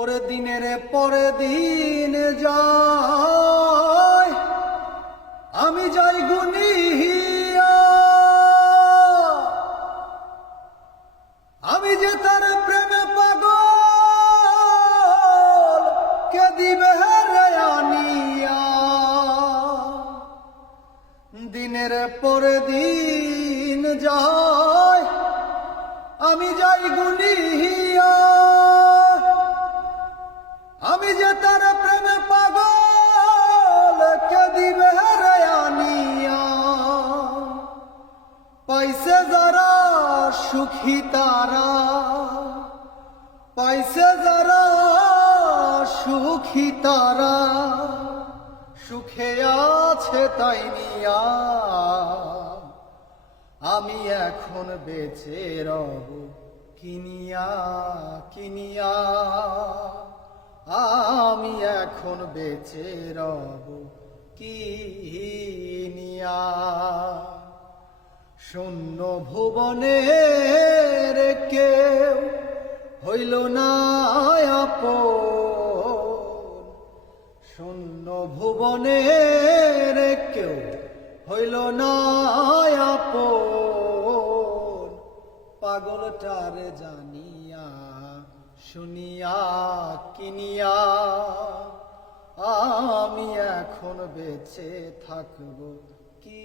ওরে দিনের পরে দিন যায়, আমি যাই গুনিয়া, আমি যে তার প্রেমে পাগল, কে দিবে রে আনিয়া। দিনের পরে দিন যায়, আমি যাই গুনিয়া, আমি যে তার প্রেমে পাগল, কে দিবে রে আনিয়া। পাইছে যারা সুখী তারা, পাইছে যারা সুখী তারা, সুখে আছে তাই নিয়া। আমি এখন বেঁচে রব কিনিয়া কিনিয়া, আমি এখন বেঁচে রব কিনিয়া। শূন্য ভুবনের কেউ হইল না আপন, শূন্য ভুবনের কেউ হইল না আপন। পাগলটারে জানিয়া শুনিয়া কিনিয়া, আমি এখন বেঁচে থাকব কি